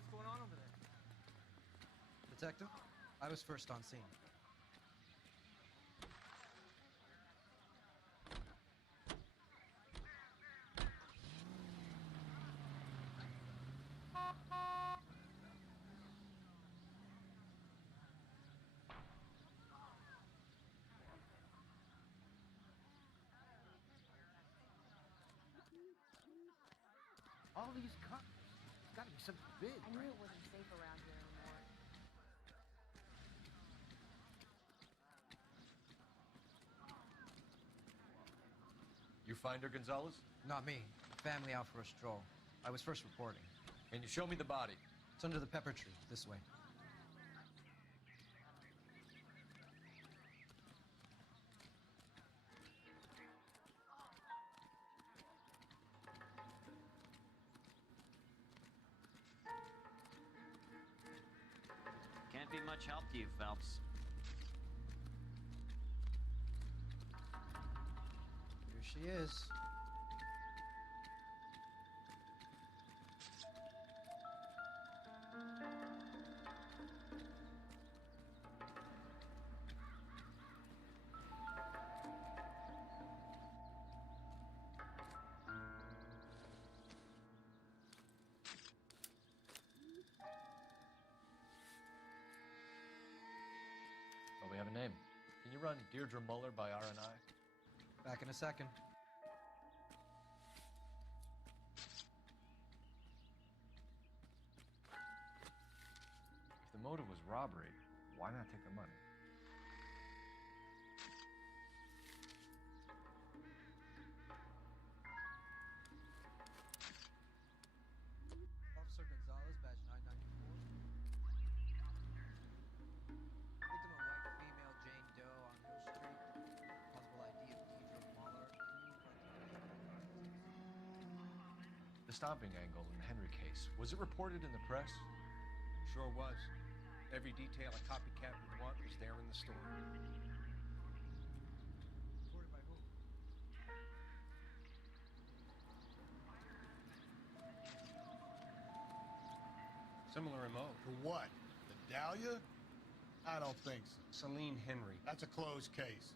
what's going on over there? Detective, I was first on scene. All these cops. It's gotta be something big, I knew it wasn't safe around here anymore. You find her, Gonzalez? Not me. Family out for a stroll. I was first reporting. Can you show me the body? It's under the pepper tree, this way. Can't be much help to you, Phelps. Here she is. Well, we have a name. Can you run Deirdre Muller by RNI? Back in a second. If the motive was robbery, why not take the money? Officer Gonzalez, badge 994. Victim, a white female, Jane Doe, on Hill Street. Possible ID of Deirdre Muller. The stomping angle in the Henry case, was it reported in the press? Sure was. Every detail a copycat would want was there in the story. Reported by who? Similar MO. For what? The Dahlia? I don't think so. Celine Henry. That's a closed case.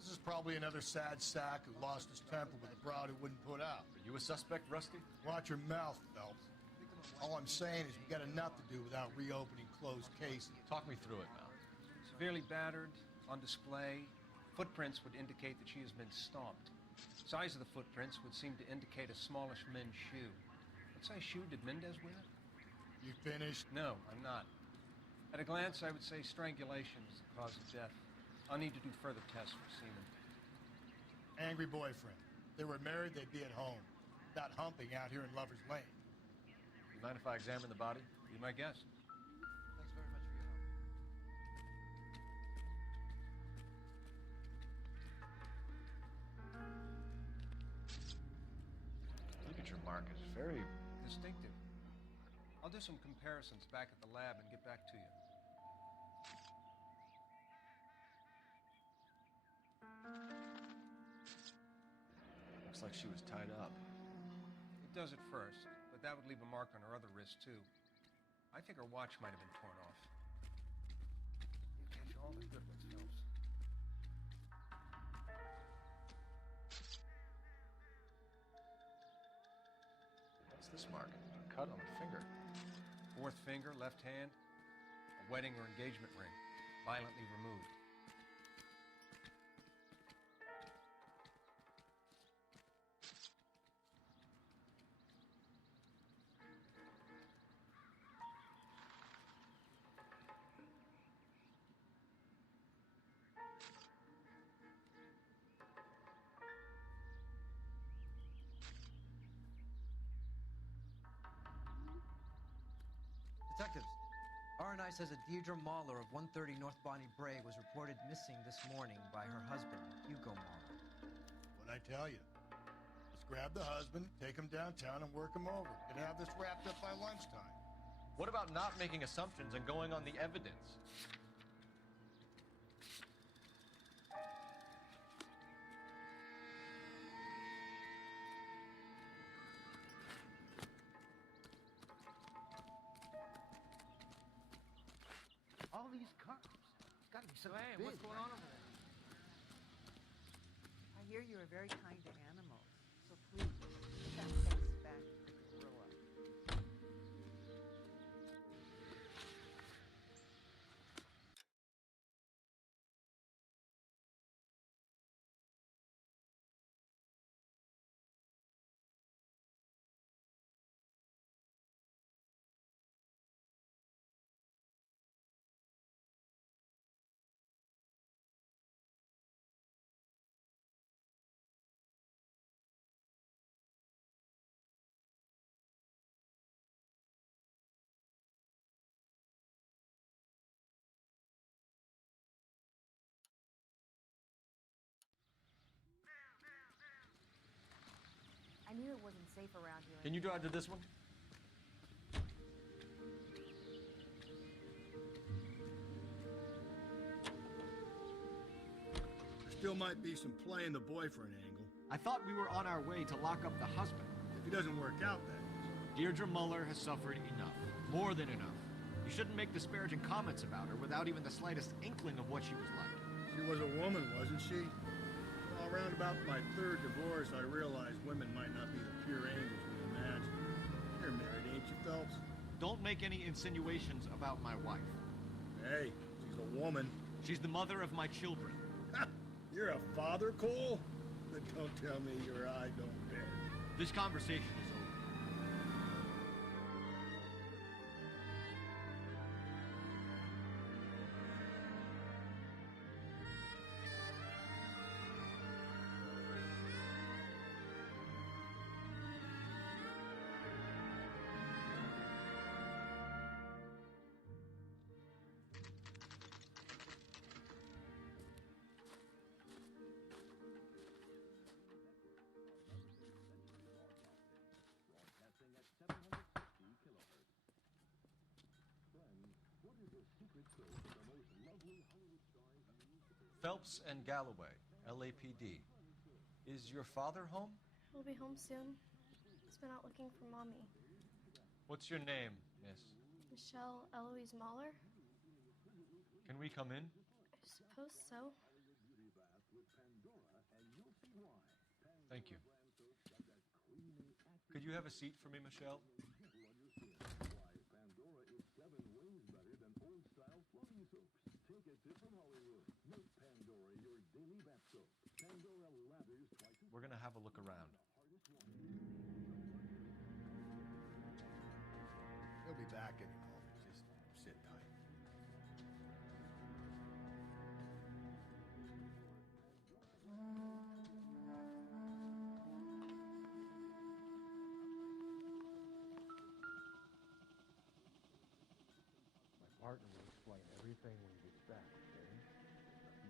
This is probably another sad sack who lost his temper with a broad who wouldn't put out. Are you a suspect, Rusty? Watch your mouth, Phelps. All I'm saying is we got enough to do without reopening closed cases. Talk me through it, Mal. Severely battered, on display. Footprints would indicate that she has been stomped. Size of the footprints would seem to indicate a smallish men's shoe. What size shoe did Mendez wear? You finished? No, I'm not. At a glance, I would say strangulation is the cause of death. I'll need to do further tests for semen. Angry boyfriend. If they were married, they'd be at home. Not humping out here in Lover's Lane. You mind if I examine the body? Be my guest. Thanks very much for your help. Look at your mark, it's very... Distinctive. I'll do some comparisons back at the lab and get back to you. Looks like she was tied up. It does at first, but that would leave a mark on her other wrist, too. I think her watch might have been torn off. You catch all the good ones, Phelps. What's this mark? A cut on the finger. Fourth finger, left hand, a wedding or engagement ring, violently removed. Detectives, RNI says that Deirdre Muller of 130 North Bondi Brae was reported missing this morning by her husband, Hugo Muller. What'd I tell you? Let's grab the husband, take him downtown, and work him over. Gonna have this wrapped up by lunchtime. What about not making assumptions and going on the evidence? so Hey, big. what's going on over there? I hear you are very kind to animals, so please, put that face back to the gorilla. I knew it wasn't safe around here. Can you drive to this one? There still might be some play in the boyfriend angle. I thought we were on our way to lock up the husband. If it doesn't work out, that is. Deirdre Muller has suffered enough. More than enough. You shouldn't make disparaging comments about her without even the slightest inkling of what she was like. She was a woman, wasn't she? Well, around about my third divorce, I realized women might not be the pure angels we imagine. You're married, ain't you, Phelps? Don't make any insinuations about my wife. Hey, she's a woman. She's the mother of my children. You're a father, Cole? But don't tell me your eye don't bend. This conversation is over. Phelps and Galloway, LAPD. Is your father home? He'll be home soon. He's been out looking for Mommy. What's your name, miss? Michelle Eloise Mahler? Can we come in? I suppose so. Thank you. Could you have a seat for me, Michelle? We're gonna have a look around. He'll be back any moment. Just sit tight. My partner will explain everything when he gets back, okay?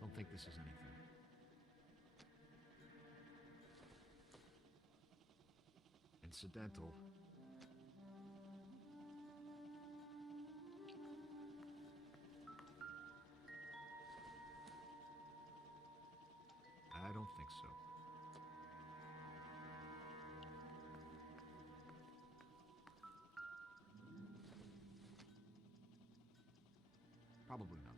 Don't think this is anything. Incidental. I don't think so. Probably nothing.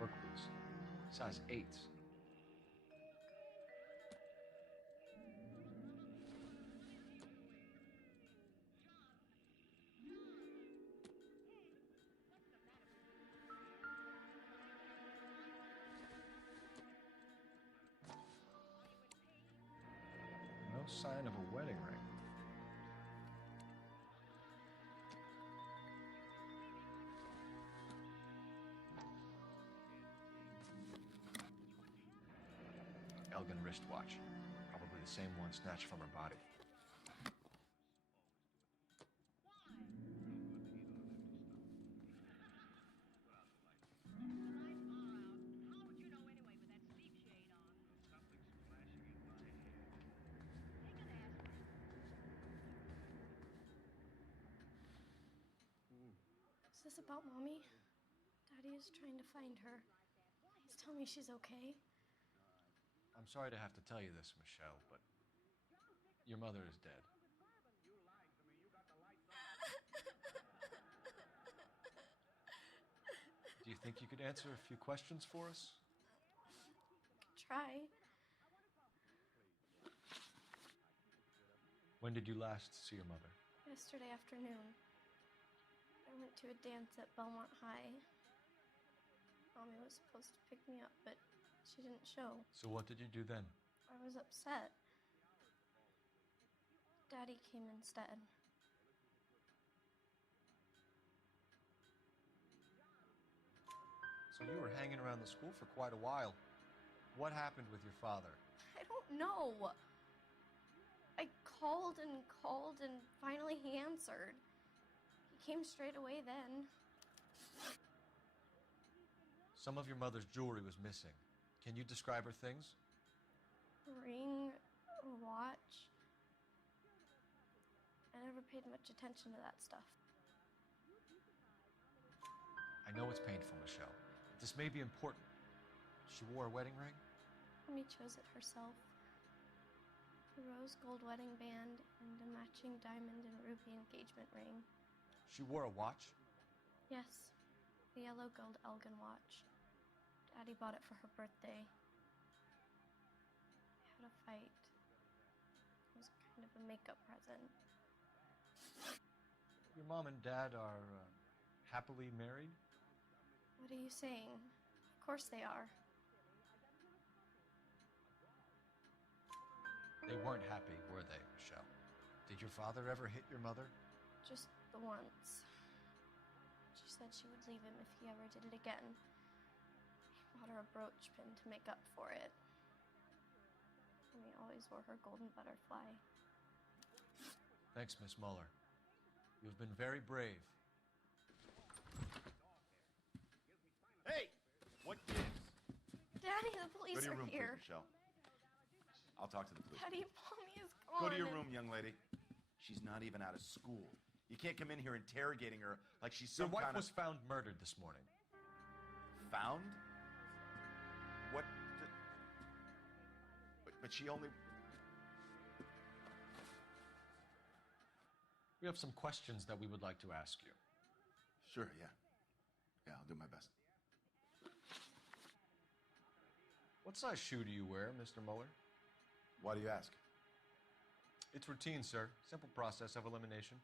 Work boots. Size 8. No sign of a wedding ring. wristwatch. Probably the same one snatched from her body. Is this about Mommy? Daddy is trying to find her. Please tell me she's okay. I'm sorry to have to tell you this, Michelle, but your mother is dead. Do you think you could answer a few questions for us? Try. When did you last see your mother? Yesterday afternoon. I went to a dance at Belmont High. Mommy was supposed to pick me up, but she didn't show. So what did you do then? I was upset. Daddy came instead. So you were hanging around the school for quite a while. What happened with your father? I don't know. I called and finally he answered. He came straight away then. Some of your mother's jewelry was missing. Can you describe her things? A ring, a watch. I never paid much attention to that stuff. I know it's painful, Michelle. This may be important. She wore a wedding ring? Mommy chose it herself. A rose gold wedding band and a matching diamond and ruby engagement ring. She wore a watch? Yes, the yellow gold Elgin watch. Daddy bought it for her birthday. I had a fight. It was kind of a makeup present. Your mom and dad are happily married? What are you saying? Of course they are. They weren't happy, were they, Michelle? Did your father ever hit your mother? Just the once. She said she would leave him if he ever did it again. He bought her a brooch pin to make up for it. And he always wore her golden butterfly. Thanks, Miss Muller. You've been very brave. Hey! What gives? Daddy, the police Go to your are room, here. please, Michelle. I'll talk to the police. Daddy, Mommy is gone. Go to your room, young lady. She's not even out of school. You can't come in here interrogating her like she's Your some wife kind was found murdered this morning. Found? What? But she only... We have some questions that we would like to ask you. Sure, yeah. Yeah, I'll do my best. What size shoe do you wear, Mr. Muller? Why do you ask? It's routine, sir. Simple process of elimination.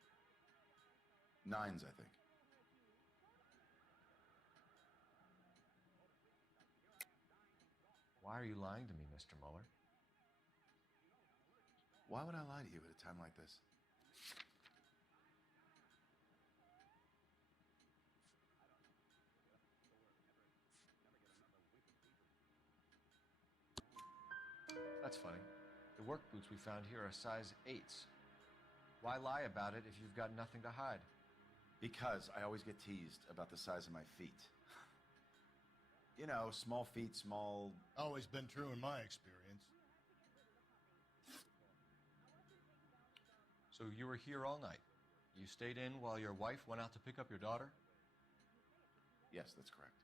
9s, I think. Why are you lying to me, Mr. Muller? Why would I lie to you at a time like this? That's funny. The work boots we found here are size 8s. Why lie about it if you've got nothing to hide? Because I always get teased about the size of my feet. You know, small feet, small... Always been true in my experience. So you were here all night. You stayed in while your wife went out to pick up your daughter? Yes, that's correct.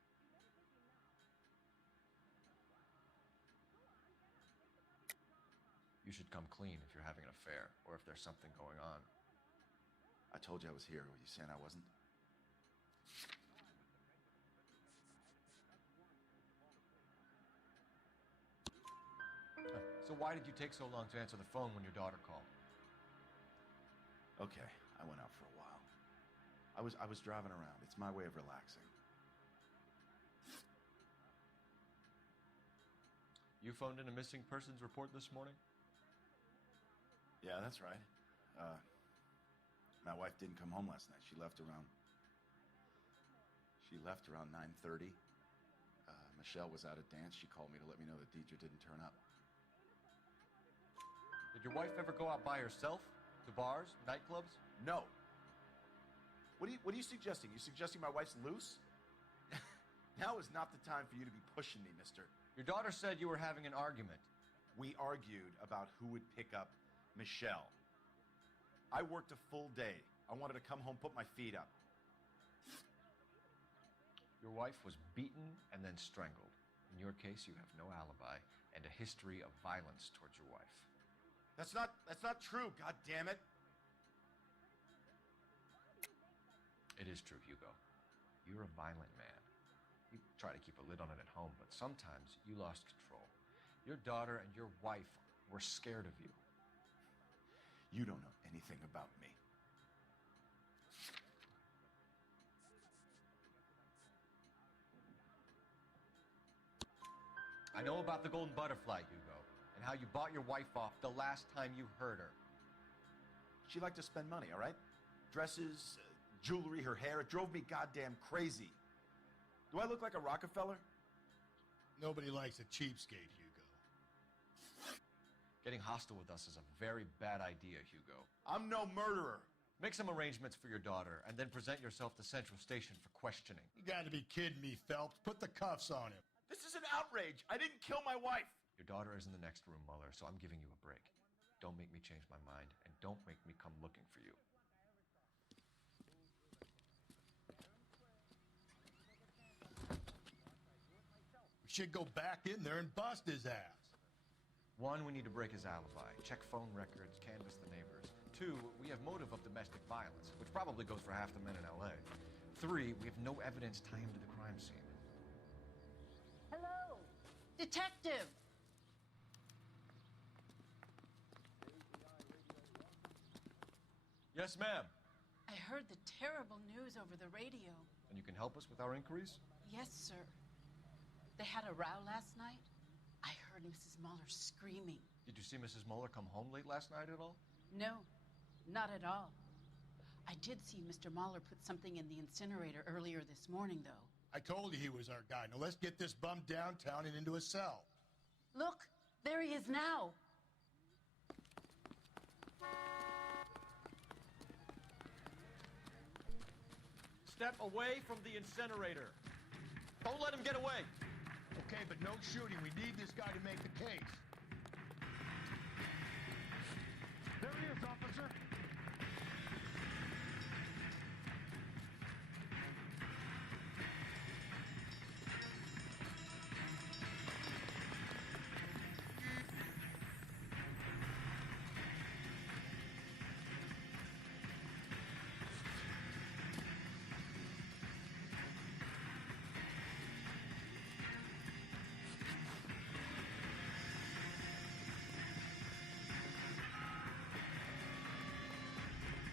You should come clean if you're having an affair, or if there's something going on. I told you I was here. Were you saying I wasn't? So why did you take so long to answer the phone when your daughter called? Okay, I went out for a while. I was driving around. It's my way of relaxing. You phoned in a missing persons report this morning? Yeah, that's right. My wife didn't come home last night. She left around 9:30. Michelle was out at dance. She called me to let me know that Deidre didn't turn up. Did your wife ever go out by herself? To bars, nightclubs? No. What are you suggesting? You suggesting my wife's loose? Now is not the time for you to be pushing me, mister. Your daughter said you were having an argument. We argued about who would pick up Michelle. I worked a full day. I wanted to come home, put my feet up. Your wife was beaten and then strangled. In your case, you have no alibi and a history of violence towards your wife. That's not true, god damn it. It is true, Hugo. You're a violent man. You try to keep a lid on it at home, but sometimes you lost control. Your daughter and your wife were scared of you. You don't know anything about me. I know about the golden butterfly, Hugo, and how you bought your wife off the last time you heard her. She liked to spend money, all right? Dresses, jewelry, her hair. It drove me goddamn crazy. Do I look like a Rockefeller? Nobody likes a cheapskate, Hugo. Getting hostile with us is a very bad idea, Hugo. I'm no murderer. Make some arrangements for your daughter, and then present yourself to Central Station for questioning. You gotta be kidding me, Phelps. Put the cuffs on him. This is an outrage. I didn't kill my wife. Your daughter is in the next room, Muller, so I'm giving you a break. Don't make me change my mind, and don't make me come looking for you. We should go back in there and bust his ass. 1, we need to break his alibi, check phone records, canvass the neighbors. 2, we have motive of domestic violence, which probably goes for half the men in L.A. 3, we have no evidence tying him to the crime scene. Hello, detective. Yes, ma'am. I heard the terrible news over the radio. And you can help us with our inquiries? Yes, sir. They had a row last night. I heard Mrs. Muller screaming. Did you see Mrs. Muller come home late last night at all? No, not at all. I did see Mr. Muller put something in the incinerator earlier this morning, though. I told you he was our guy. Now let's get this bum downtown and into a cell. Look, there he is now. Step away from the incinerator. Don't let him get away. Okay, but no shooting. We need this guy to make the case. There he is, officer.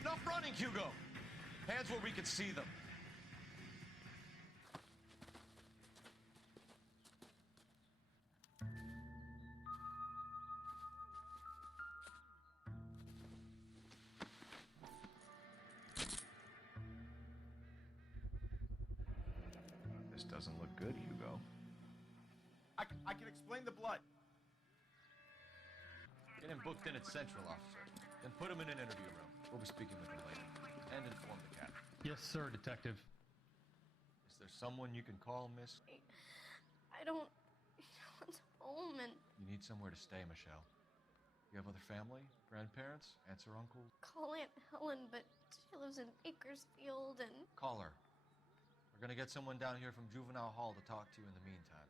Enough running, Hugo! Hands where we can see them. This doesn't look good, Hugo. I can explain the blood. Get him booked in at Central, officer. Then put him in an interview room. We'll be speaking with him later. And inform the captain. Yes, sir, detective. Is there someone you can call, miss? I don't want home and You need somewhere to stay, Michelle. You have other family? Grandparents? Aunts or uncles? call Aunt Helen, but she lives in Bakersfield and... Call her. We're gonna get someone down here from Juvenile Hall to talk to you in the meantime.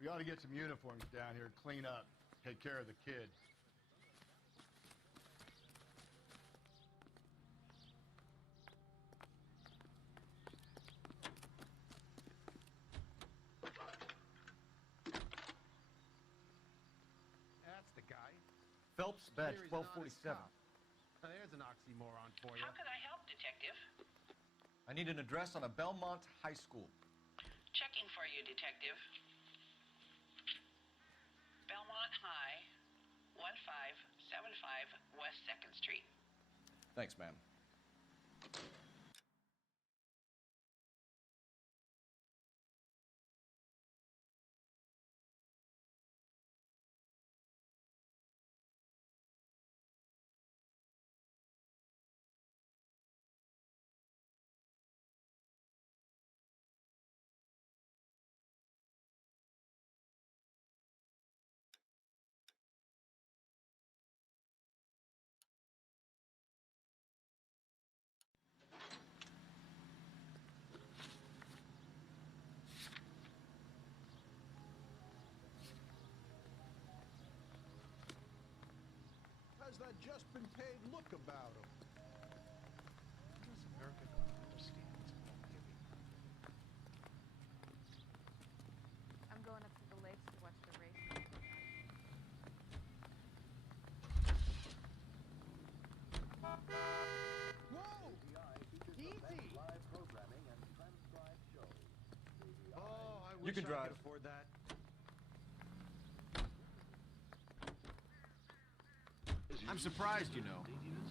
We ought to get some uniforms down here, clean up, take care of the kid. That's the guy. Phelps, badge Clear he's an 1247. honest cop. Now, there's an oxymoron for you. How can I help, Detective? I need an address on a Belmont High School. Checking for you, Detective. Belmont High, 1575 West 2nd Street. Thanks, ma'am. How's that just been paid look about him? How does America not understand its own giving? I'm going up to the lakes to watch the race. Whoa! Easy! Oh, I You wish can I drive. could afford that. I'm surprised, you know.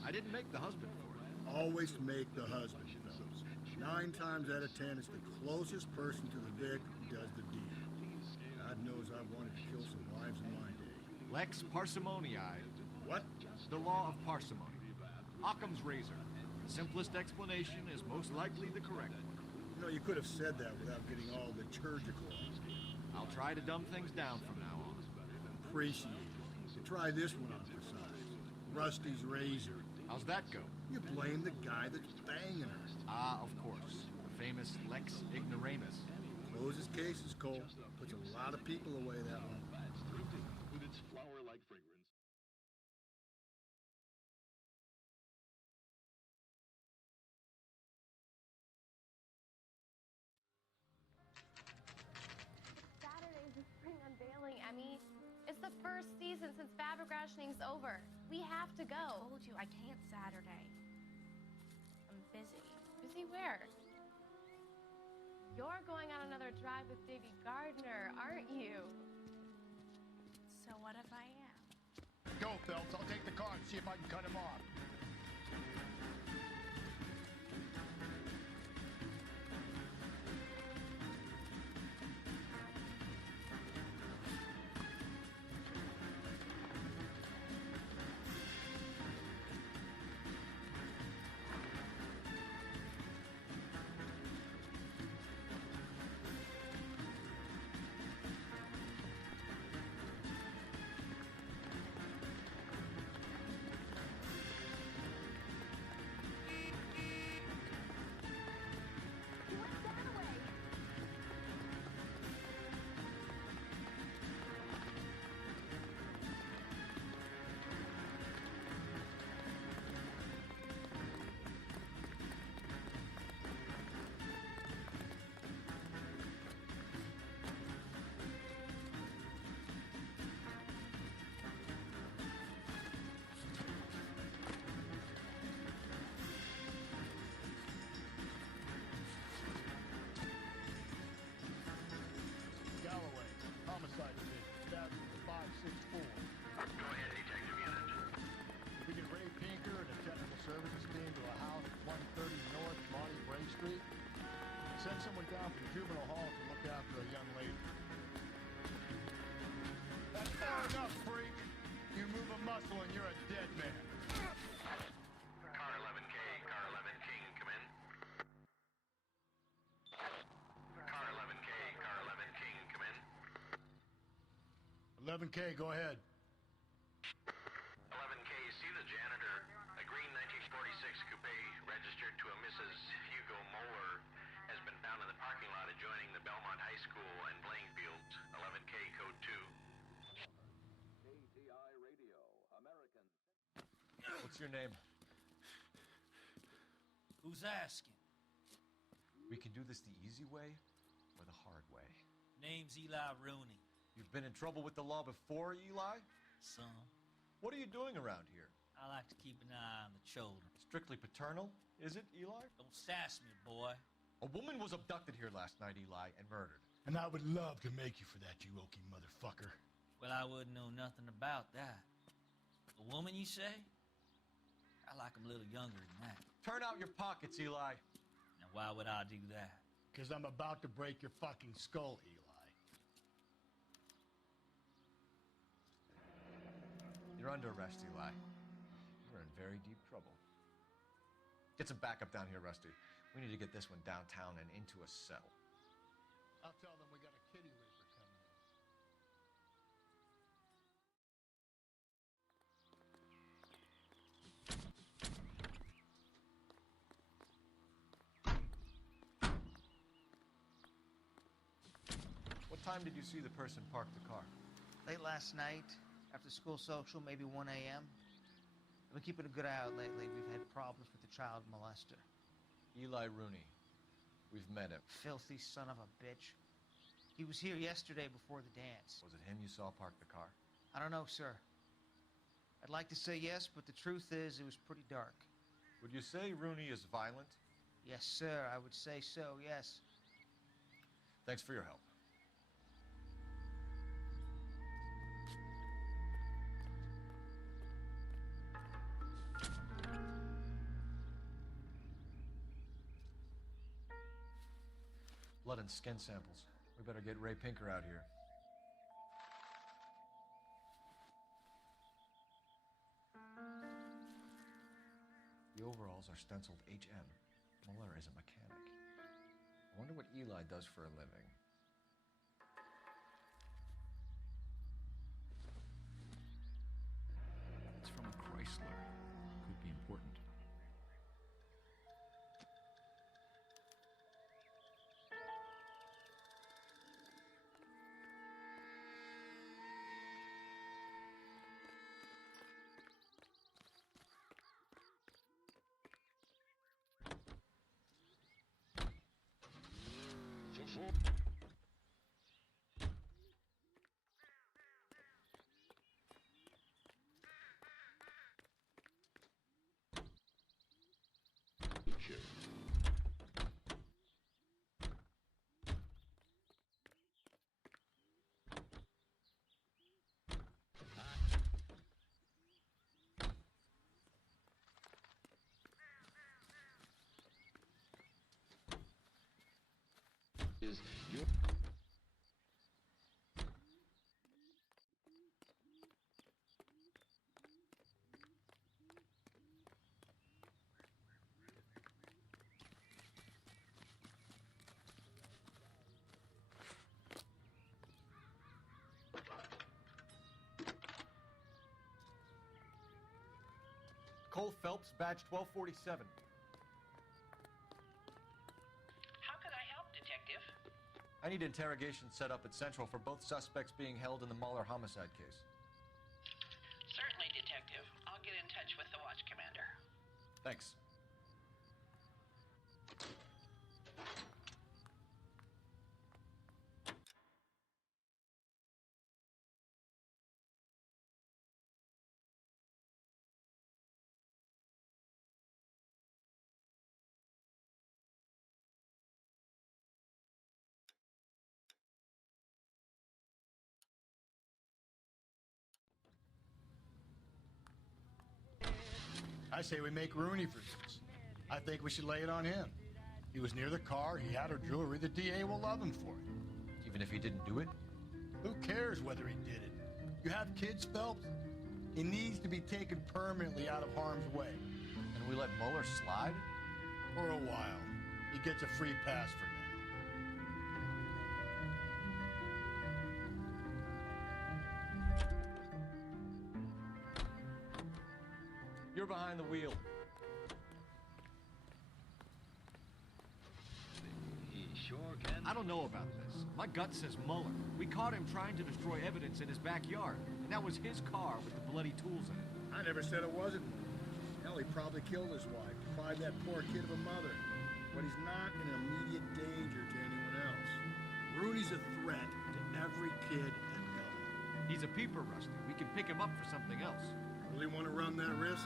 I didn't make the husband for it. Always make the husband, fellas. 9 times out of 10, it's the closest person to the victim who does the deed. God knows I wanted to kill some wives in my day. Lex parsimoniae. What? The law of parsimony. Occam's razor. The simplest explanation is most likely the correct one. You know, you could have said that without getting all liturgical on me. I'll try to dumb things down from now on. Appreciate it. You try this one on for size. Rusty's razor. How's that go? You blame the guy that's banging her. Ah, of course. The famous Lex ignoramus. Closes cases, Cole. Puts a lot of people away, that one. With its flower-like fragrance. Saturday's the spring unveiling, Emmy. It's the first season since fabric rationing's over. We have to go. I told you I can't Saturday. I'm busy. Busy where? You're going on another drive with Baby Gardner, aren't you? So what if I am? Go, Phelps. I'll take the car and see if I can cut him off. Homicide division, stabbed with 564. Go ahead, Detective Unit. We get Ray Pinker and a technical services team to a house at 130 North Bondi Bray Street. Send someone down from juvenile hall to look after a young lady. That's far enough, freak. You move a muscle and you're a dead man. Car 11K, Car 11 King, come in. Car 11K, Car 11 King, come in. 11K, go ahead. 11K, see the janitor. A green 1946 coupe registered to a Mrs. Hugo Moeller has been found in the parking lot adjoining the Belmont High School and playing fields. 11K, code 2. KTI Radio, American. What's your name? Who's asking? We can do this the easy way or the hard way. Name's Eli Rooney. You've been in trouble with the law before, Eli? Son, What are you doing around here? I like to keep an eye on the children. Strictly paternal, is it, Eli? Don't sass me, boy. A woman was abducted here last night, Eli, and murdered. And I would love to make you for that, you oaky motherfucker. Well, I wouldn't know nothing about that. A woman, you say? I like 'em a little younger than that. Turn out your pockets, Eli. Now, why would I do that? Because I'm about to break your fucking skull, Eli. You're under arrest, Eli. You're in very deep trouble. Get some backup down here, Rusty. We need to get this one downtown and into a cell. I'll tell them we got a kitty racer coming in. What time did you see the person park the car? Late last night, after school social, maybe 1 a.m. I've been keeping a good eye out lately. We've had problems with the child molester. Eli Rooney. We've met him. Filthy son of a bitch. He was here yesterday before the dance. Was it him you saw park the car? I don't know, sir. I'd like to say yes, but the truth is it was pretty dark. Would you say Rooney is violent? Yes, sir. I would say so, yes. Thanks for your help. Blood and skin samples. We better get Ray Pinker out here. The overalls are stenciled HM. Muller is a mechanic. I wonder what Eli does for a living. It's from a Chrysler. Could be important. Is your Cole Phelps, badge 1247. How could I help, Detective? I need interrogation set up at Central for both suspects being held in the Muller homicide case. Certainly, Detective. I'll get in touch with the watch commander. Thanks. I say we make Rooney for this. I think we should lay it on him. He was near the car, he had her jewelry, the DA will love him for it. Even if he didn't do it? Who cares whether he did it? You have kids, Phelps? He needs to be taken permanently out of harm's way. And we let Muller slide? For a while. He gets a free pass for now. You're behind the wheel. he sure can. I don't know about this. My gut says Muller. We caught him trying to destroy evidence in his backyard, and that was his car with the bloody tools in it. I never said it wasn't. Hell, he probably killed his wife, deprived that poor kid of a mother. But he's not in immediate danger to anyone else. Rooney's a threat to every kid at Belmont. He's a peeper, Rusty. We can pick him up for something else. Really want to run that risk?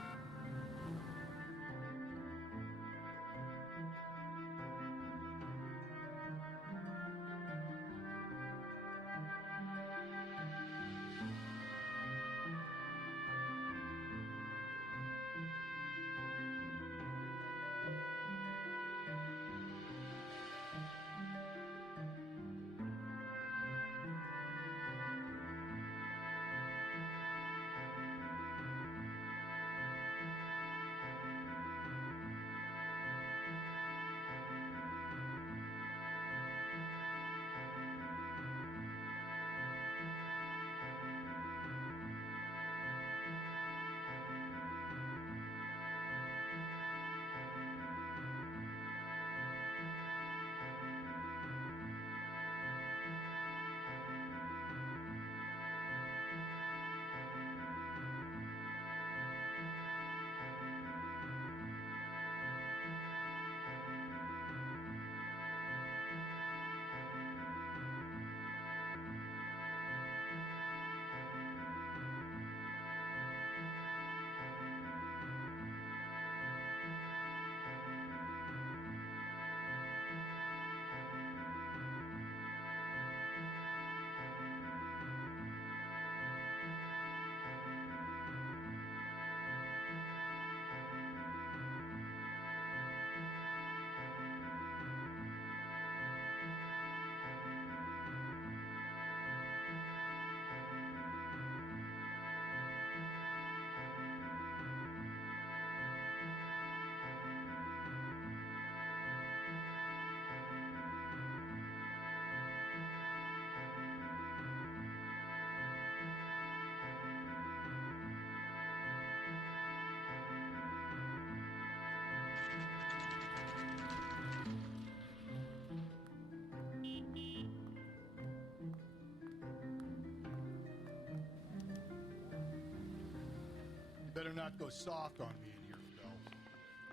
better not go soft on me in here, Phelps.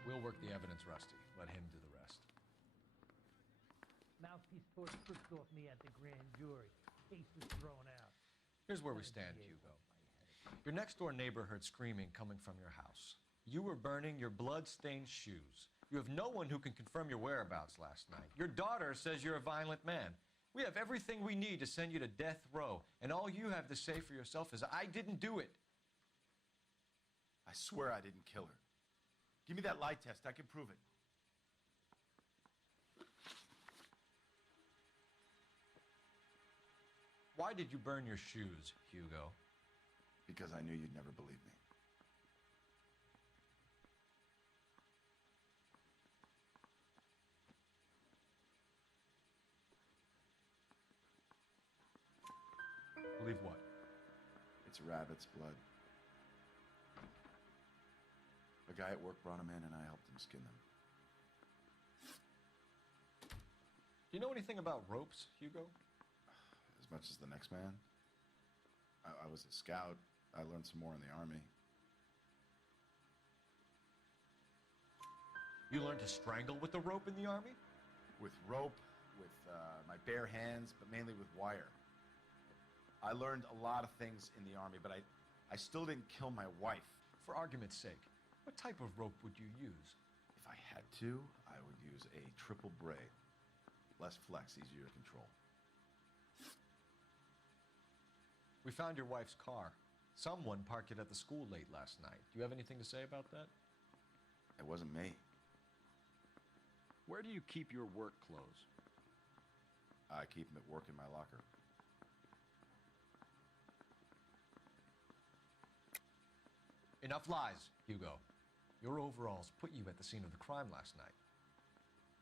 We'll work the evidence, Rusty. Let him do the rest. Mouthpiece torch tripped off me at the grand jury. Case was thrown out. Here's where we stand, Hugo. Your next-door neighbor heard screaming coming from your house. You were burning your blood-stained shoes. You have no one who can confirm your whereabouts last night. Your daughter says you're a violent man. We have everything we need to send you to death row, and all you have to say for yourself is, I didn't do it. I swear I didn't kill her. Give me that lie test. I can prove it. Why did you burn your shoes, Hugo? Because I knew you'd never believe me. Believe what? It's rabbit's blood. A guy at work brought him in and I helped him skin them. Do you know anything about ropes, Hugo? As much as the next man. I was a scout. I learned some more in the army. You learned to strangle with the rope in the army? With rope, with my bare hands, but mainly with wire. I learned a lot of things in the army, but I still didn't kill my wife. For argument's sake, what type of rope would you use? If I had to, I would use a triple braid. Less flex, easier to control. We found your wife's car. Someone parked it at the school late last night. Do you have anything to say about that? It wasn't me. Where do you keep your work clothes? I keep them at work in my locker. Enough lies, Hugo. Your overalls put you at the scene of the crime last night.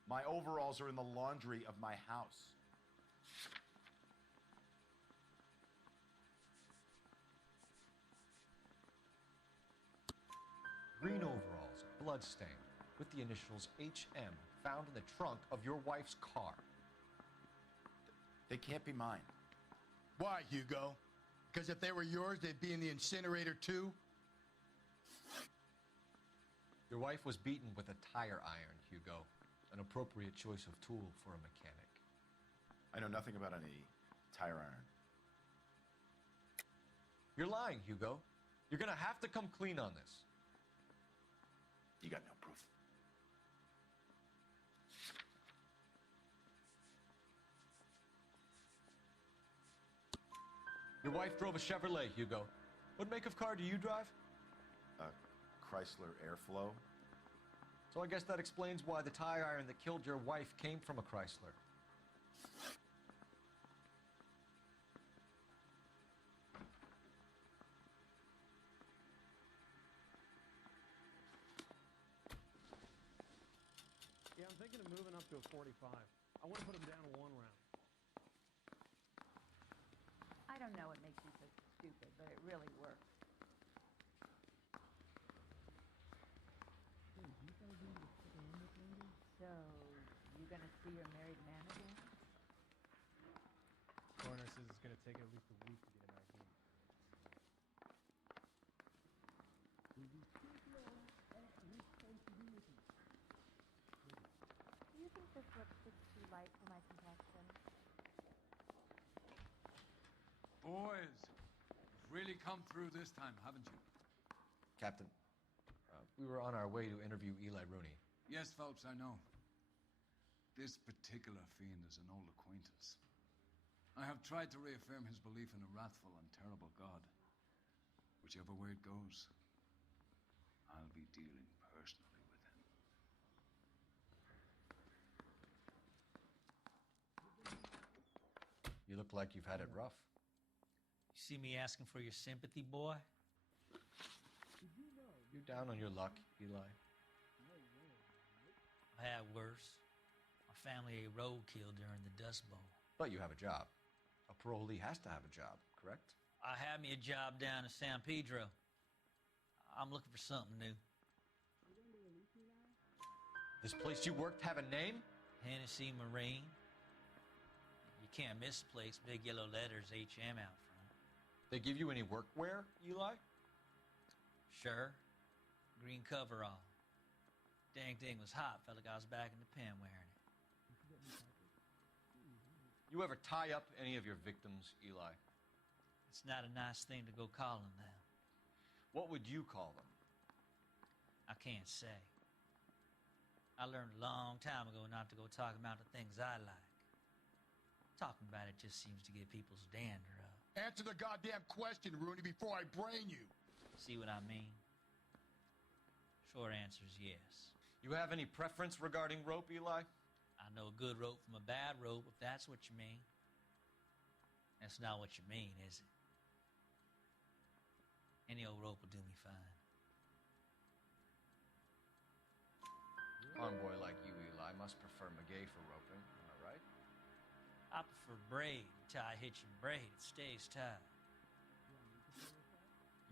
My overalls are in the laundry of my house. Green overalls, bloodstained, with the initials HM, found in the trunk of your wife's car. They can't be mine. Why, Hugo? Because if they were yours, they'd be in the incinerator too? Your wife was beaten with a tire iron, Hugo. An appropriate choice of tool for a mechanic. I know nothing about any tire iron. You're lying, Hugo. You're gonna have to come clean on this. You got no proof. Your wife drove a Chevrolet, Hugo. What make of car do you drive? A Chrysler Airflow. So I guess that explains why the tire iron that killed your wife came from a Chrysler. Yeah, I'm thinking of moving up to a 45. I want to put him down to 1 round. I don't know what makes you so stupid, but it really works. So, you gonna see your married man again? Coroner says it's going to take at least a week to get an ID. Do you think this lipstick's too light for my complexion? Boys, you've really come through this time, haven't you? Captain, we were on our way to interview Eli Rooney. Yes, Phelps, I know. This particular fiend is an old acquaintance. I have tried to reaffirm his belief in a wrathful and terrible God. Whichever way it goes, I'll be dealing personally with him. You look like you've had it rough. You see me asking for your sympathy, boy? You down on your luck, Eli? I had worse. My family ate roadkill during the Dust Bowl. But you have a job. A parolee has to have a job, correct? I had me a job down in San Pedro. I'm looking for something new. This place you worked have a name? Hennessy Marine. You can't miss the place. Big yellow letters, HM out front. They give you any workwear, Eli? Sure. Green coverall. Dang thing was hot. Felt like I was back in the pen wearing it. You ever tie up any of your victims, Eli? It's not a nice thing to go calling them. What would you call them? I can't say. I learned a long time ago not to go talking about the things I like. Talking about it just seems to get people's dander up. Answer the goddamn question, Rooney, before I brain you. See what I mean? Short answer is yes. You have any preference regarding rope, Eli? I know a good rope from a bad rope, if that's what you mean. That's not what you mean, is it? Any old rope will do me fine. Convoy like you, Eli, must prefer McGay for roping, am I right? I prefer braid. Tie hitch and braid. It stays tied.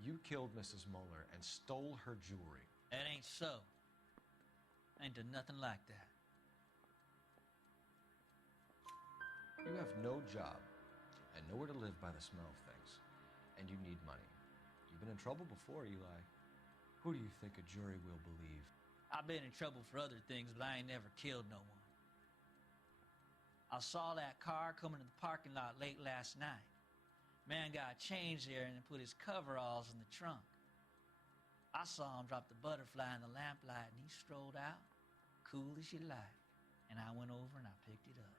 You killed Mrs. Muller and stole her jewelry. That ain't so. I ain't done nothing like that. You have no job and nowhere to live by the smell of things. And you need money. You've been in trouble before, Eli. Who do you think a jury will believe? I've been in trouble for other things, but I ain't never killed no one. I saw that car coming to the parking lot late last night. Man got changed there and put his coveralls in the trunk. I saw him drop the butterfly in the lamplight and he strolled out, cool as you like. And I went over and I picked it up.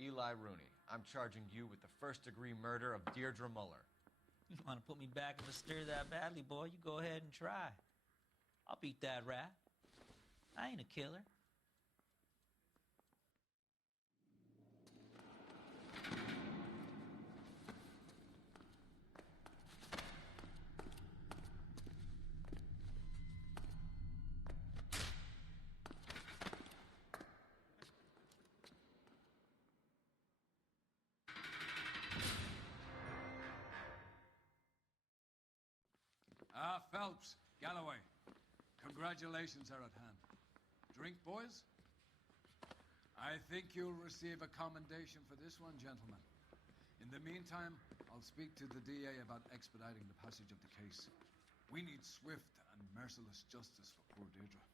Eli Rooney, I'm charging you with the first-degree murder of Deirdre Muller. You want to put me back in the stir that badly, boy? You go ahead and try. I'll beat that rap. I ain't a killer. Phelps, Galloway, congratulations are at hand. Drink, boys? I think you'll receive a commendation for this one, gentlemen. In the meantime, I'll speak to the DA about expediting the passage of the case. We need swift and merciless justice for poor Deirdre.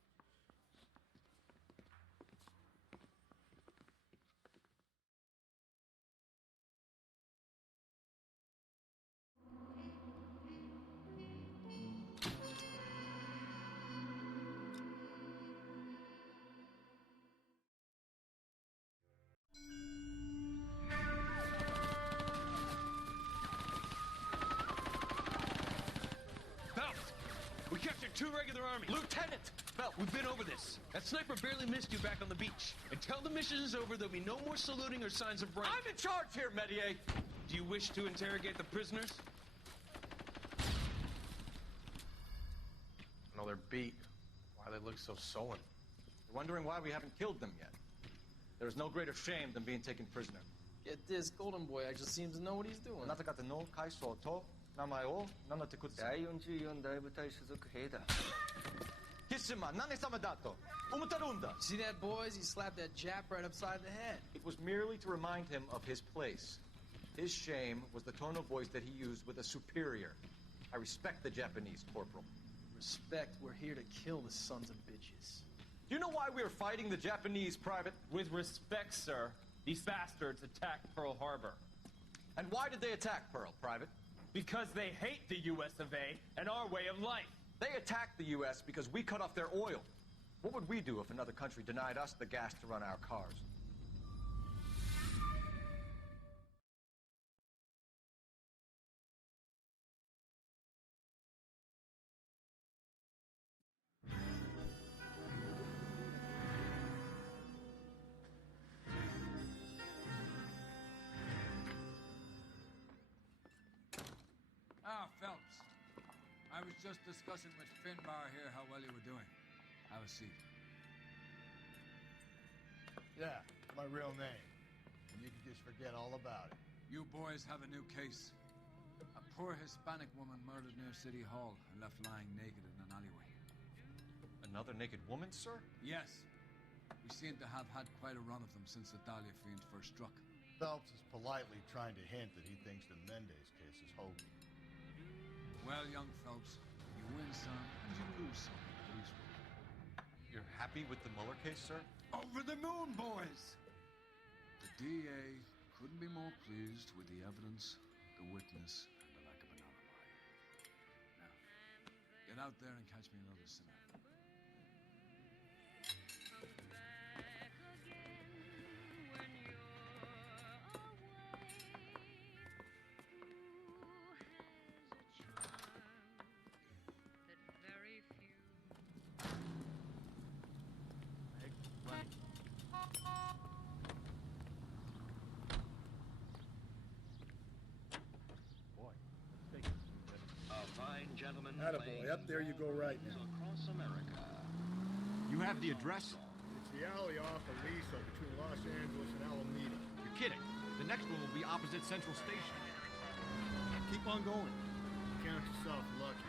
Two regular army. Lieutenant! Phelps, we've been over this. That sniper barely missed you back on the beach. Until the mission is over, there'll be no more saluting or signs of rank. I'm in charge here, Medier! Do you wish to interrogate the prisoners? No, they're beat. Why they look so sullen? You're wondering why we haven't killed them yet. There is no greater shame than being taken prisoner. Get this, Golden Boy actually seems to know what he's doing. See that, boys? He slapped that Jap right upside the head. It was merely to remind him of his place. His shame was the tone of voice that he used with a superior. I respect the Japanese, Corporal. Respect, we're here to kill the sons of bitches. Do you know why we are fighting the Japanese, Private? With respect, sir, these bastards attacked Pearl Harbor. And why did they attack Pearl, Private? Because they hate the US of A and our way of life. They attacked the US because we cut off their oil. What would we do if another country denied us the gas to run our cars? Phelps. I was just discussing with Finbar here how well you were doing. Have a seat. Yeah, my real name. And you can just forget all about it. You boys have a new case. A poor Hispanic woman murdered near City Hall and left lying naked in an alleyway. Another naked woman, sir? Yes. We seem to have had quite a run of them since the Dahlia fiend first struck. Phelps is politely trying to hint that he thinks the Mendez case is hokey. Well, young Phelps, you win some and you lose some in the police world. You're happy with the Mueller case, sir? Over the moon, boys! The DA couldn't be more pleased with the evidence, the witness, and the lack of an alibi. Now, get out there and catch me another sinner. Gentlemen, attaboy, up there you go right now. Across America. You have the address? It's the alley off Aliso between Los Angeles and Alameda. You're kidding. The next one will be opposite Central Station. Keep on going. Count yourself lucky.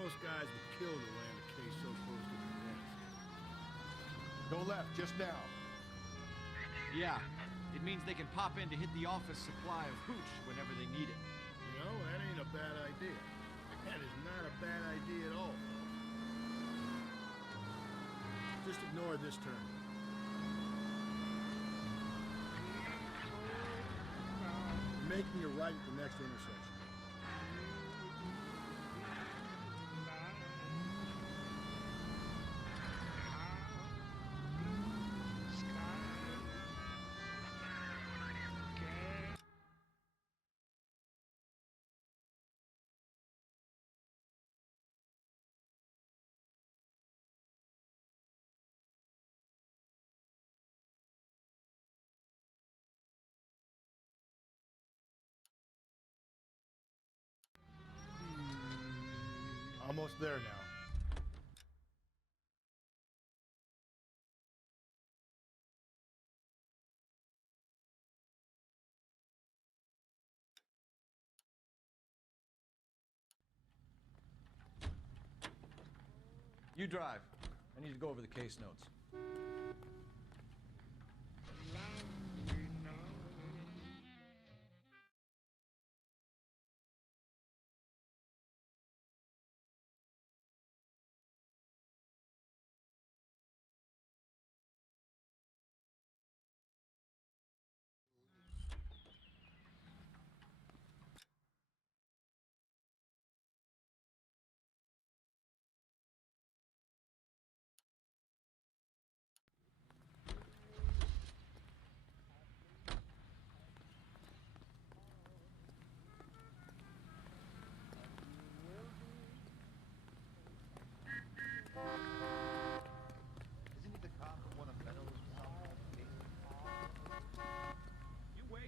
Most guys would kill to land a case so close to the desk. Go left, just now. Yeah, it means they can pop in to hit the office supply of hooch whenever they need it. You know, that ain't a bad idea. That is not a bad idea at all. Just ignore this turn. You're making a right at the next intersection. Almost there now. You drive. I need to go over the case notes. Isn't he the cop from one of Meadows' cases? You wait.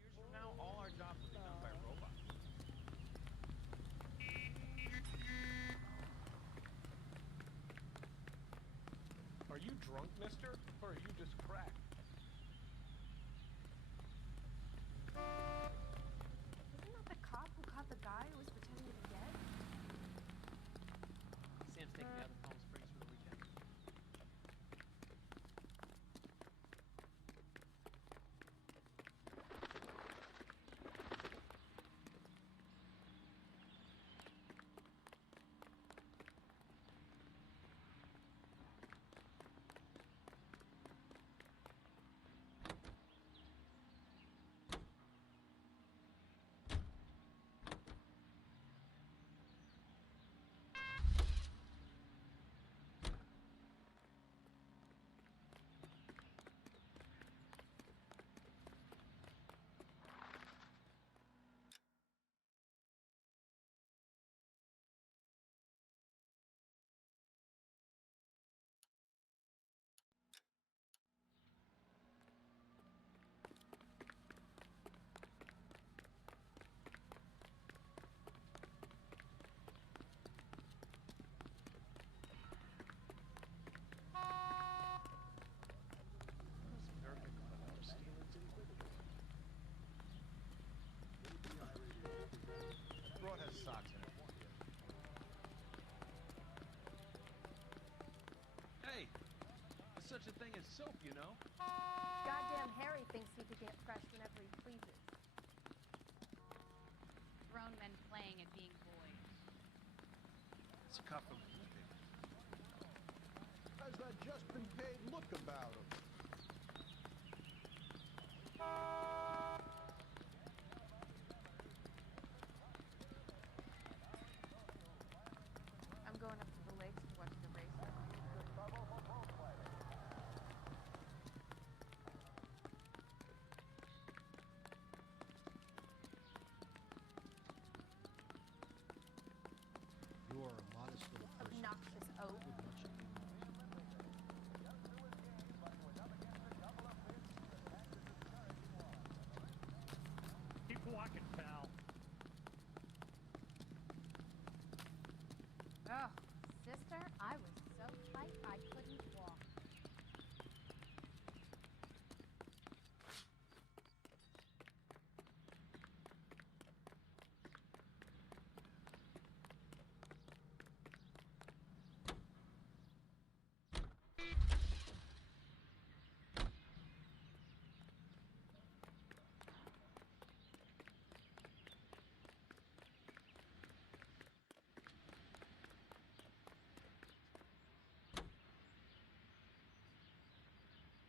Years from now, all our jobs will be done by robots. Are you drunk, mister? Or are you just cracked? Isn't that the cop who caught the guy who was pretending to be dead? Sam's taking me out of Palm Springs for the weekend. such a thing as soap, you know? Goddamn Harry thinks he could get fresh whenever he pleases. Grown men playing at being boys. Let's cuff him. How's that just been paid look about him? I'm going up to the lakes to watch the race. You are a modest little person. Obnoxious oaf. With much to do. Keep walking, pal. Oh, sister, I was so tight I couldn't walk.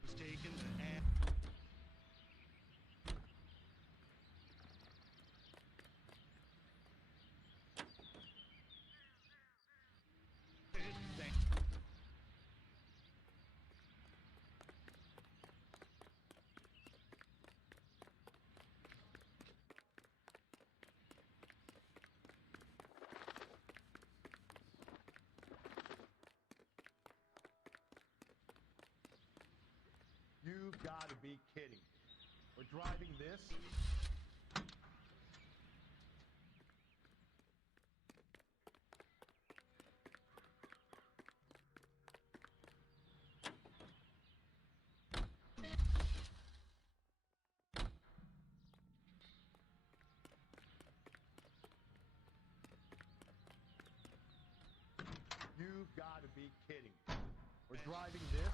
Was taken and... You've got to be kidding. We're driving this? You've got to be kidding. We're driving this?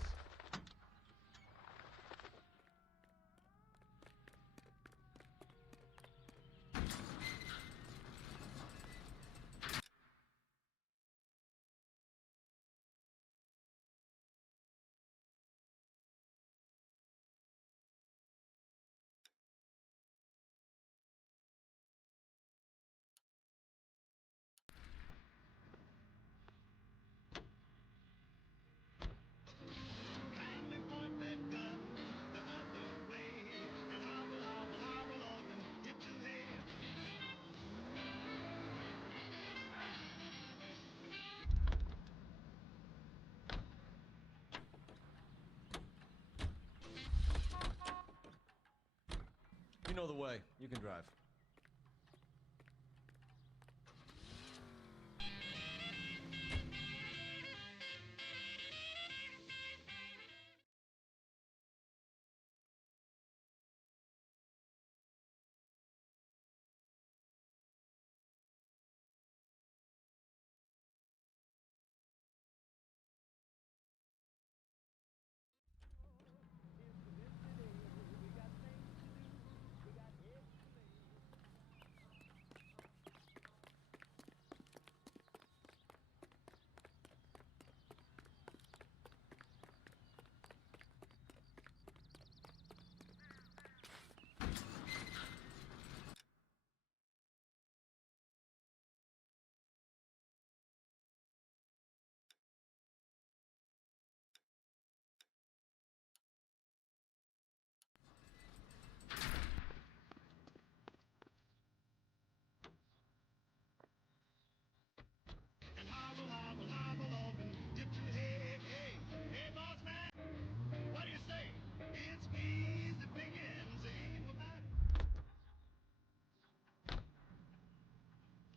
You know the way. You can drive.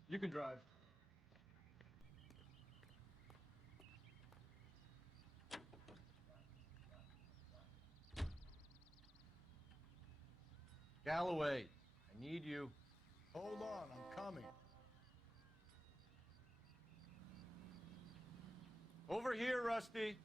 You can drive. Galloway, I need you. Hold on, I'm coming. Over here, Rusty.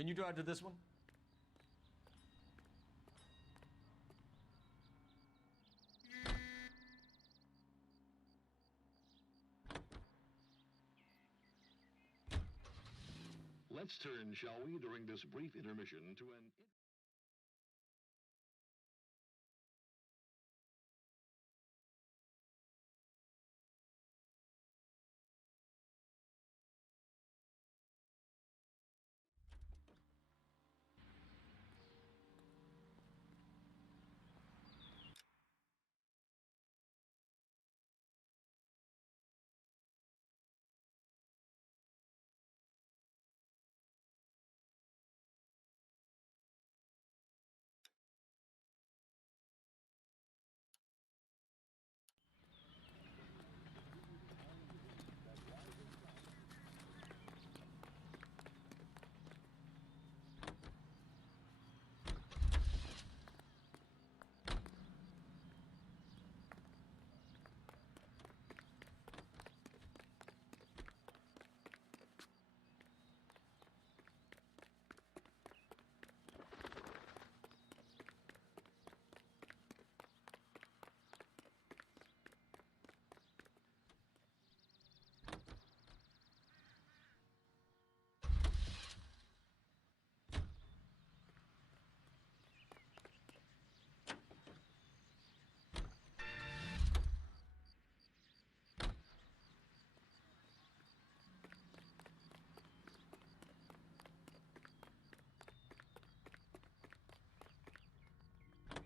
Can you drive to this one? Let's turn, shall we, during this brief intermission to an...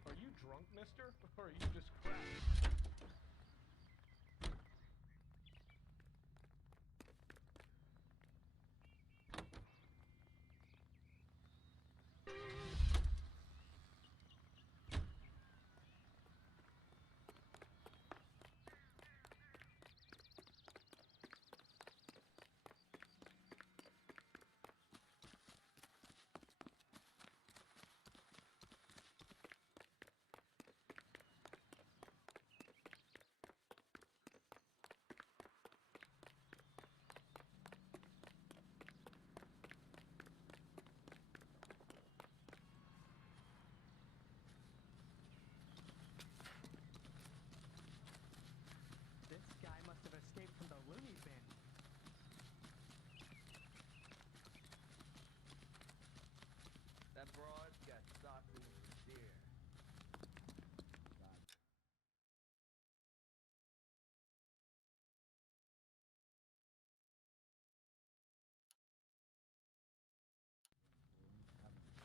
Are you drunk, mister? Or are you just cracked? Escaped from the loony bin. That broad's got sausage for deer.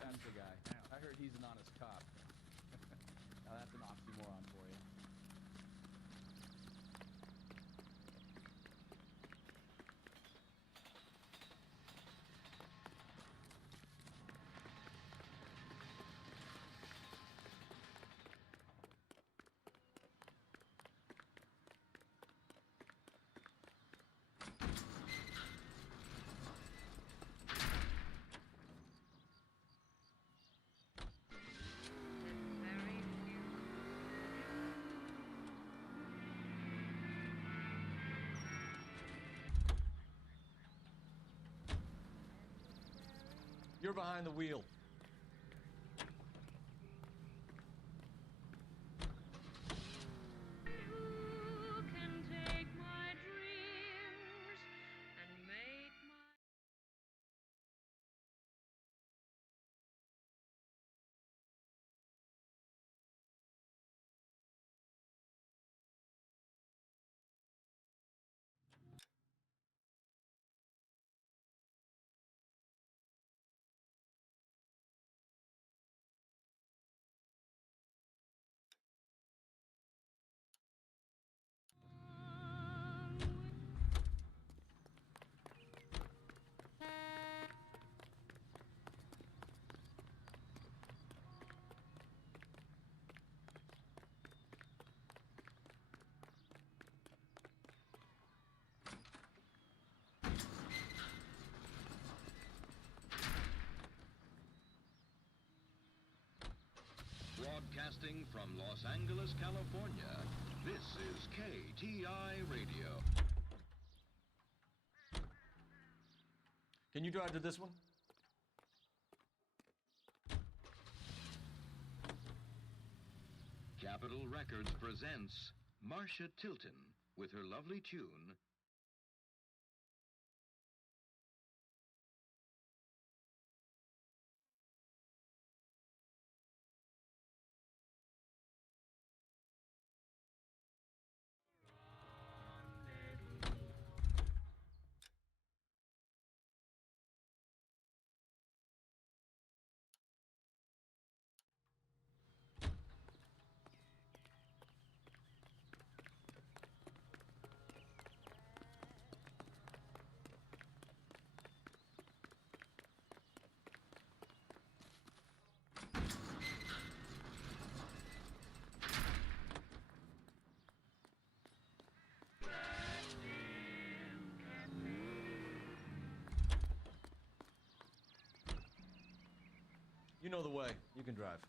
That's the guy. I heard he's an honest cop. Now that's an oxymoron for you. You're behind the wheel. Broadcasting from Los Angeles, California, this is KTI Radio. Can you drive to this one? Capitol Records presents Marcia Tilton with her lovely tune, You know the way. You can drive.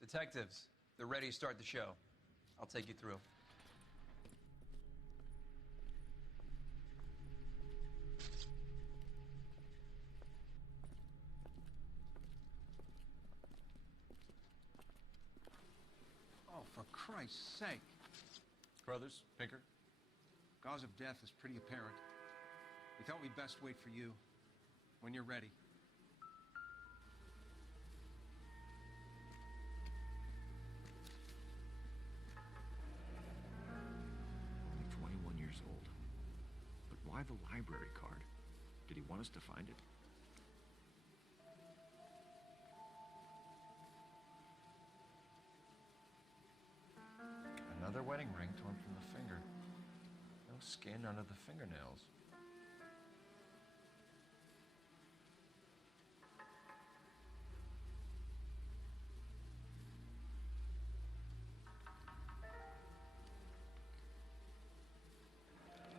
Detectives, they're ready to start the show. I'll take you through. Oh, for Christ's sake. Brothers, Pinker? Cause of death is pretty apparent. We thought we'd best wait for you. When you're ready. Only 21 years old. But why the library card? Did he want us to find it? Another wedding ring torn from the finger. No skin under the fingernails.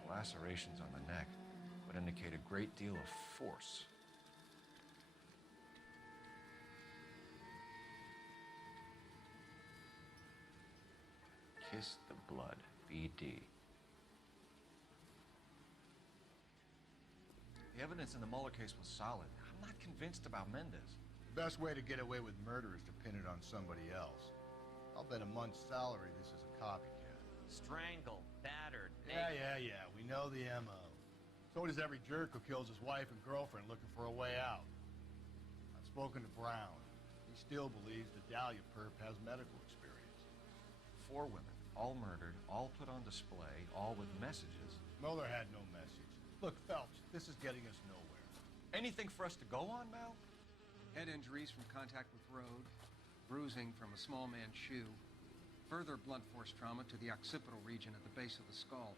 Lacerations on the neck would indicate a great deal of force. Kiss the blood, BD. The evidence in the Mueller case was solid. I'm not convinced about Mendez. The best way to get away with murder is to pin it on somebody else. I'll bet a month's salary this is a copycat. Strangled, battered, Yeah. We know the M.O. So does every jerk who kills his wife and girlfriend looking for a way out. I've spoken to Brown. He still believes the Dahlia perp has medical experience. 4 women, all murdered, all put on display, all with messages. Mueller had no message. Look, Phelps, this is getting us nowhere. Anything for us to go on, Mal? Head injuries from contact with road, bruising from a small man's shoe, further blunt force trauma to the occipital region at the base of the skull.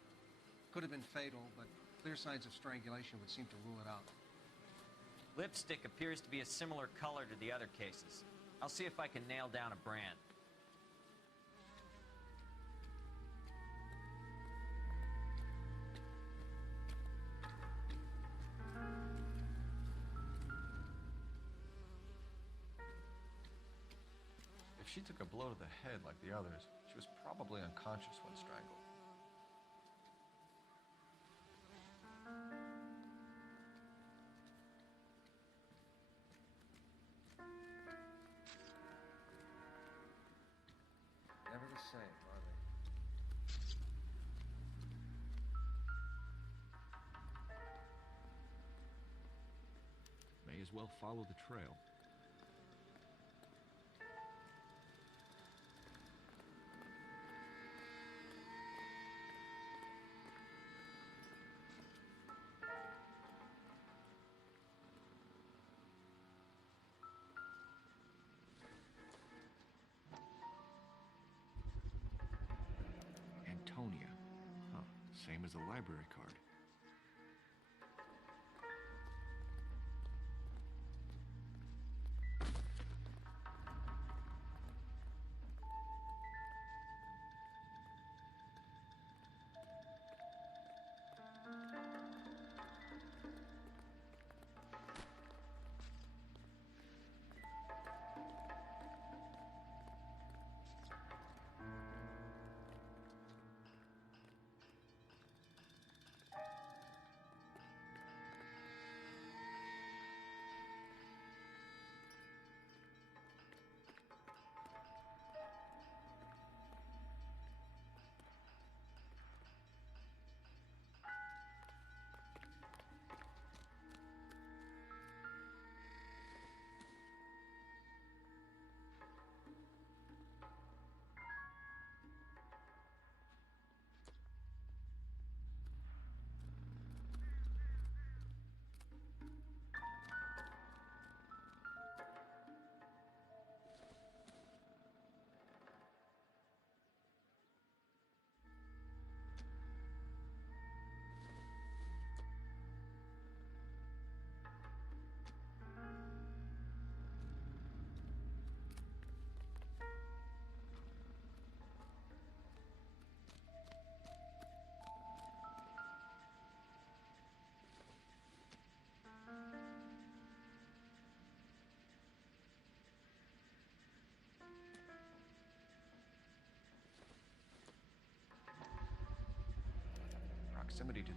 Could have been fatal, but clear signs of strangulation would seem to rule it out. Lipstick appears to be a similar color to the other cases. I'll see if I can nail down a brand. If she took a blow to the head like the others, she was probably unconscious when strangled. Never the same, are they? May as well follow the trail. Antonia. Huh. Same as the library card.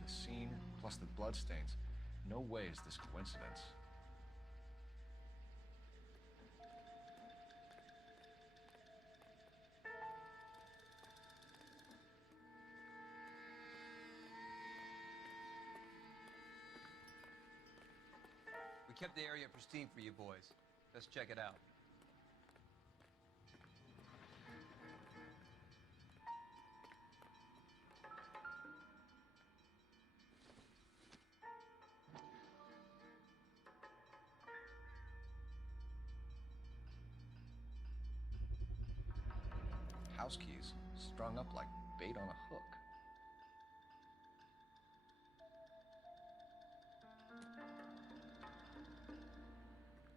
the scene, plus the bloodstains. No way is this coincidence. We kept the area pristine for you boys. Let's check it out. House keys strung up like bait on a hook.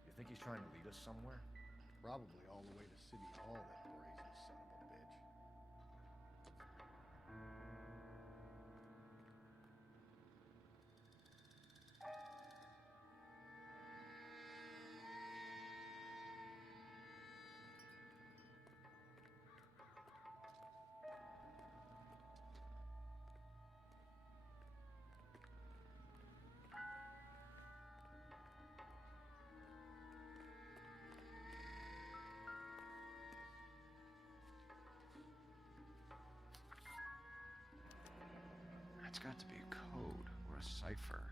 You think he's trying to lead us somewhere? Probably all the way to City Hall, that brazen son of a bitch. That's got to be a code or a cipher.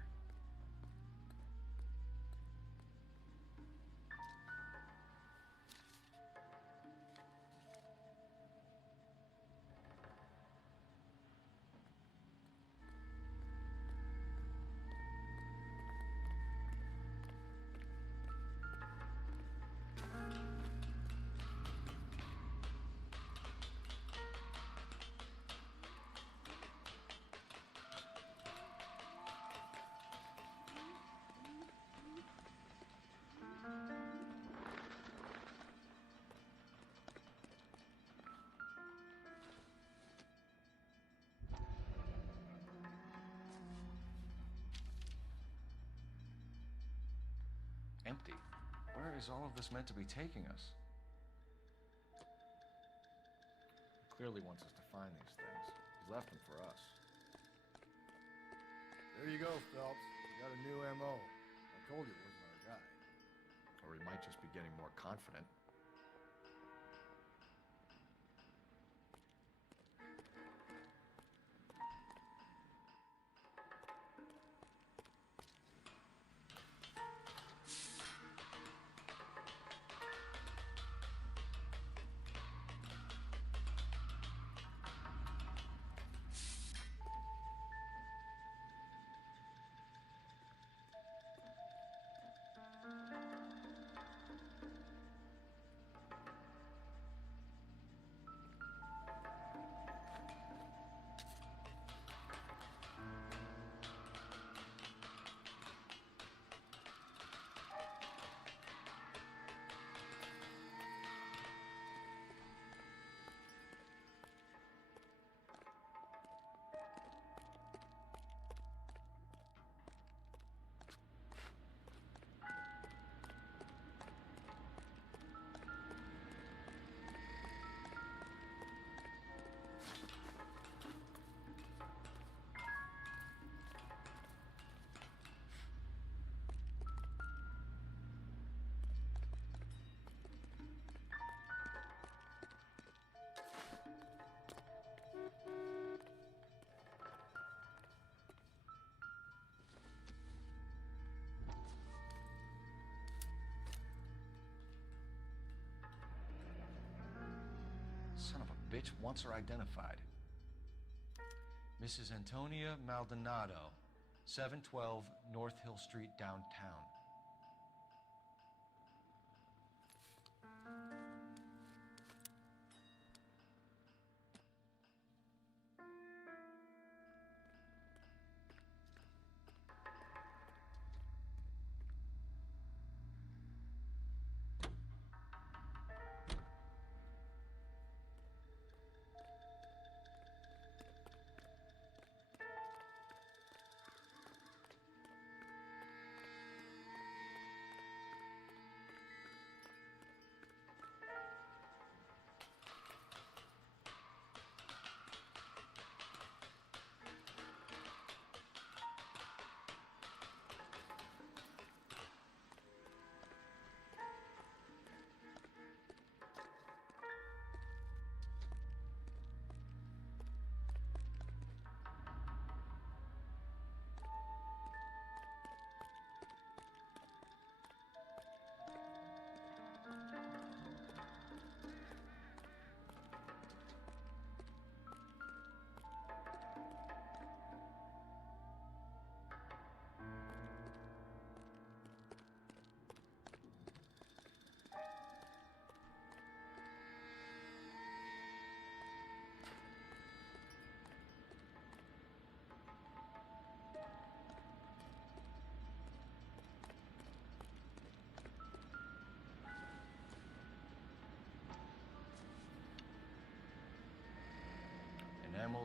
Empty. Where is all of this meant to be taking us? He clearly wants us to find these things. He's left them for us. There you go, Phelps. You got a new M.O. I told you it wasn't our guy. Or he might just be getting more confident. Son of a bitch wants her identified. Mrs. Antonia Maldonado, 712 North Hill Street, downtown.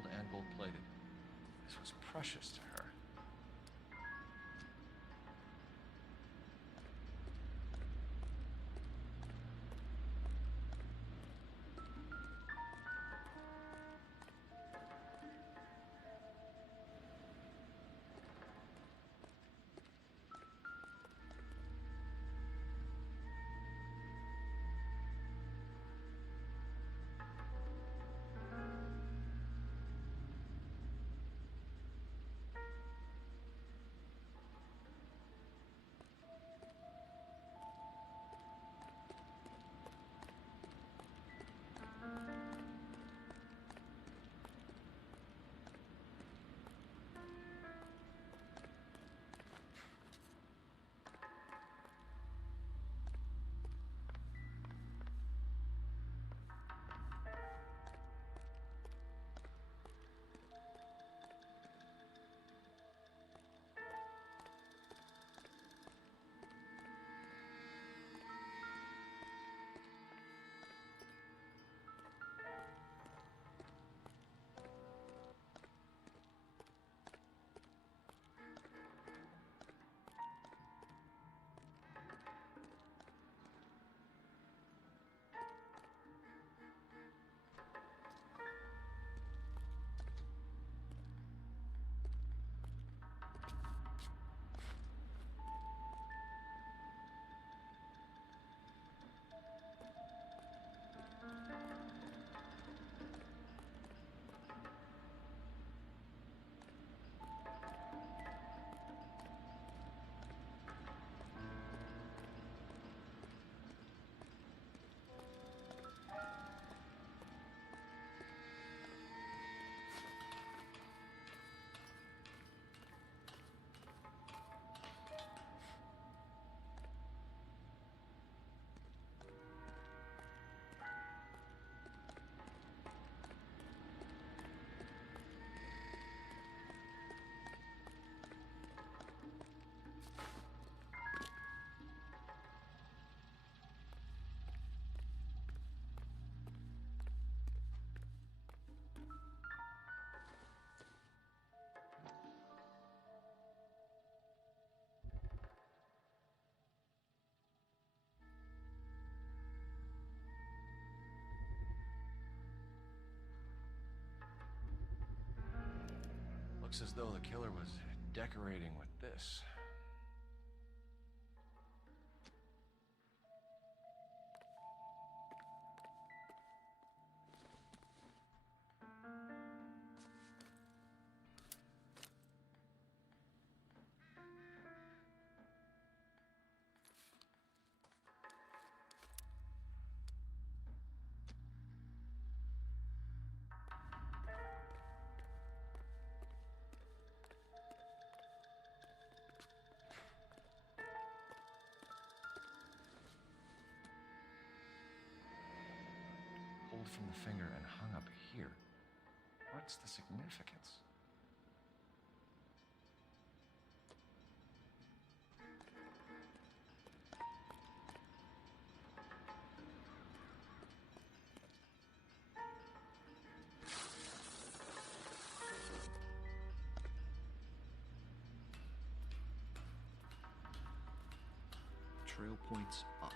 emerald and gold-plated. This was precious to her. Looks as though the killer was decorating with this. From the finger and hung up here. What's the significance? Trail points up.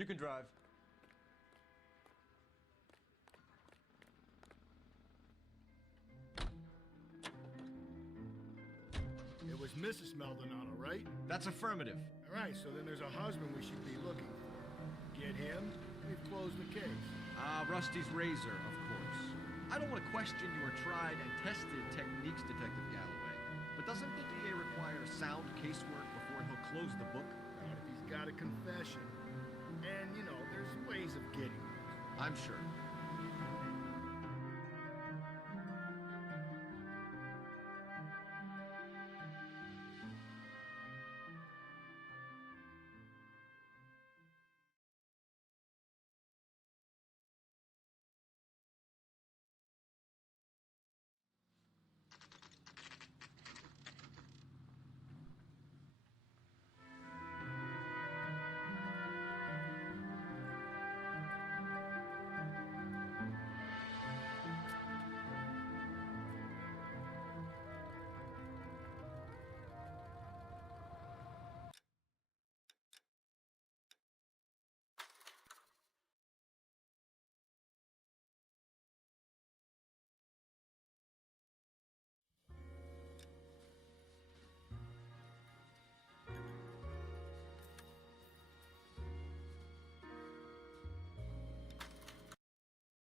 You can drive. It was Mrs. Maldonado, right? That's affirmative. All right, so then there's a husband we should be looking for. Get him, we've closed the case. Rusty's razor, of course. I don't want to question your tried and tested techniques, Detective Galloway, but doesn't the DA require sound casework before he'll close the book? Not if he's got a confession. And, you know, there's ways of getting those. I'm sure.